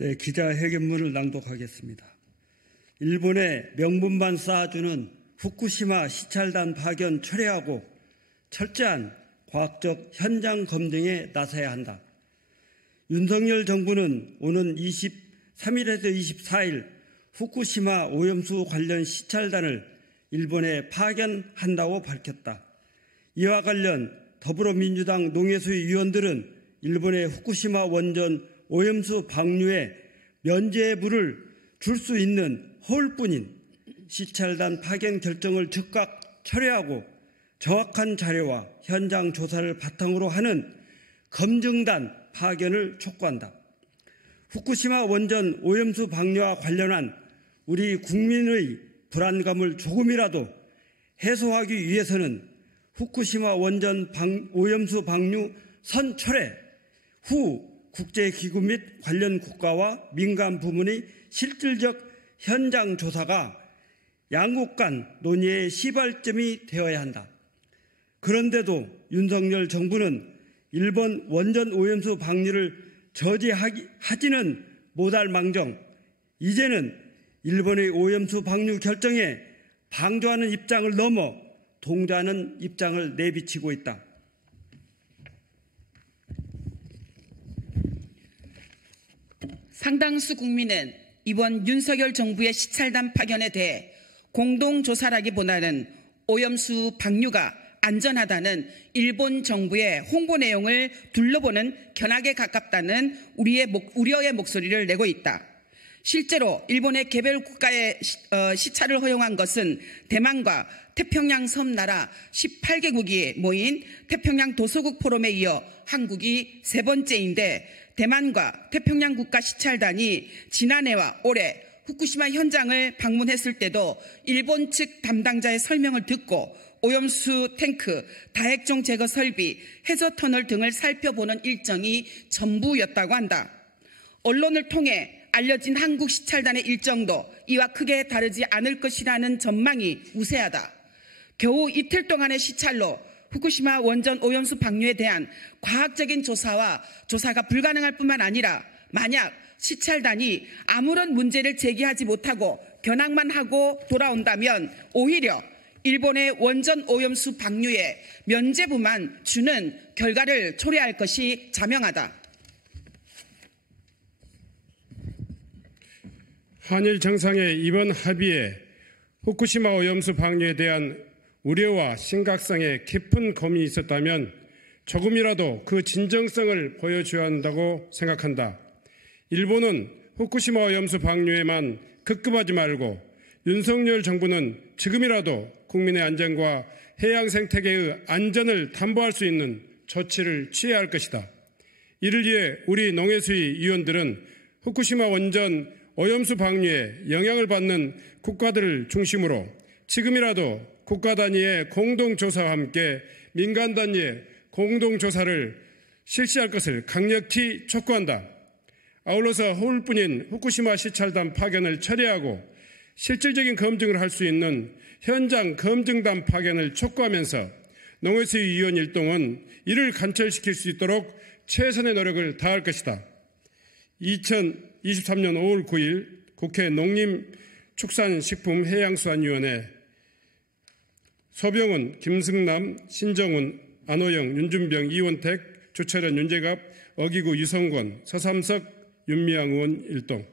네, 기자회견문을 낭독하겠습니다. 일본의 명분만 쌓아주는 후쿠시마 시찰단 파견 철회하고 철저한 과학적 현장 검증에 나서야 한다. 윤석열 정부는 오는 23일에서 24일 후쿠시마 오염수 관련 시찰단을 일본에 파견한다고 밝혔다. 이와 관련 더불어민주당 농해수위 위원들은 일본의 후쿠시마 원전 오염수 방류에 면죄부를 줄 수 있는 허울뿐인 시찰단 파견 결정을 즉각 철회하고 정확한 자료와 현장 조사를 바탕으로 하는 검증단 파견을 촉구한다. 후쿠시마 원전 오염수 방류와 관련한 우리 국민의 불안감을 조금이라도 해소하기 위해서는 후쿠시마 원전 오염수 방류 선철회 후 국제기구 및 관련 국가와 민간 부문의 실질적 현장 조사가 양국 간 논의의 시발점이 되어야 한다. 그런데도 윤석열 정부는 일본 원전 오염수 방류를 저지하지는 못할 망정 이제는 일본의 오염수 방류 결정에 방조하는 입장을 넘어 동조하는 입장을 내비치고 있다. 상당수 국민은 이번 윤석열 정부의 시찰단 파견에 대해 공동조사라기보다는 오염수 방류가 안전하다는 일본 정부의 홍보 내용을 둘러보는 견학에 가깝다는 우려의 목소리를 내고 있다. 실제로 일본의 개별 국가의 시찰을 허용한 것은 대만과 태평양 섬나라 18개국이 모인 태평양 도서국 포럼에 이어 한국이 세 번째인데 대만과 태평양 국가 시찰단이 지난해와 올해 후쿠시마 현장을 방문했을 때도 일본 측 담당자의 설명을 듣고 오염수 탱크, 다핵종 제거 설비, 해저 터널 등을 살펴보는 일정이 전부였다고 한다. 언론을 통해 알려진 한국 시찰단의 일정도 이와 크게 다르지 않을 것이라는 전망이 우세하다. 겨우 이틀 동안의 시찰로 후쿠시마 원전 오염수 방류에 대한 과학적인 조사가 불가능할 뿐만 아니라 만약 시찰단이 아무런 문제를 제기하지 못하고 견학만 하고 돌아온다면 오히려 일본의 원전 오염수 방류에 면죄부만 주는 결과를 초래할 것이 자명하다. 한일 정상의 이번 합의에 후쿠시마 오염수 방류에 대한 우려와 심각성에 깊은 고민이 있었다면 조금이라도 그 진정성을 보여줘야 한다고 생각한다. 일본은 후쿠시마 오염수 방류에만 급급하지 말고 윤석열 정부는 지금이라도 국민의 안전과 해양 생태계의 안전을 담보할 수 있는 조치를 취해야 할 것이다. 이를 위해 우리 농해수위 위원들은 후쿠시마 원전 오염수 방류에 영향을 받는 국가들을 중심으로 지금이라도 국가 단위의 공동조사와 함께 민간 단위의 공동조사를 실시할 것을 강력히 촉구한다. 아울러서 허울뿐인 후쿠시마 시찰단 파견을 철회하고 실질적인 검증을 할 수 있는 현장 검증단 파견을 촉구하면서 농해수위 위원 일동은 이를 관철시킬 수 있도록 최선의 노력을 다할 것이다. 2023년 5월 9일 국회 농림축산식품해양수산위원회 서병훈, 김승남, 신정훈, 안호영, 윤준병, 이원택, 조철현, 윤재갑, 어기구, 유성권, 서삼석, 윤미향 의원 일동.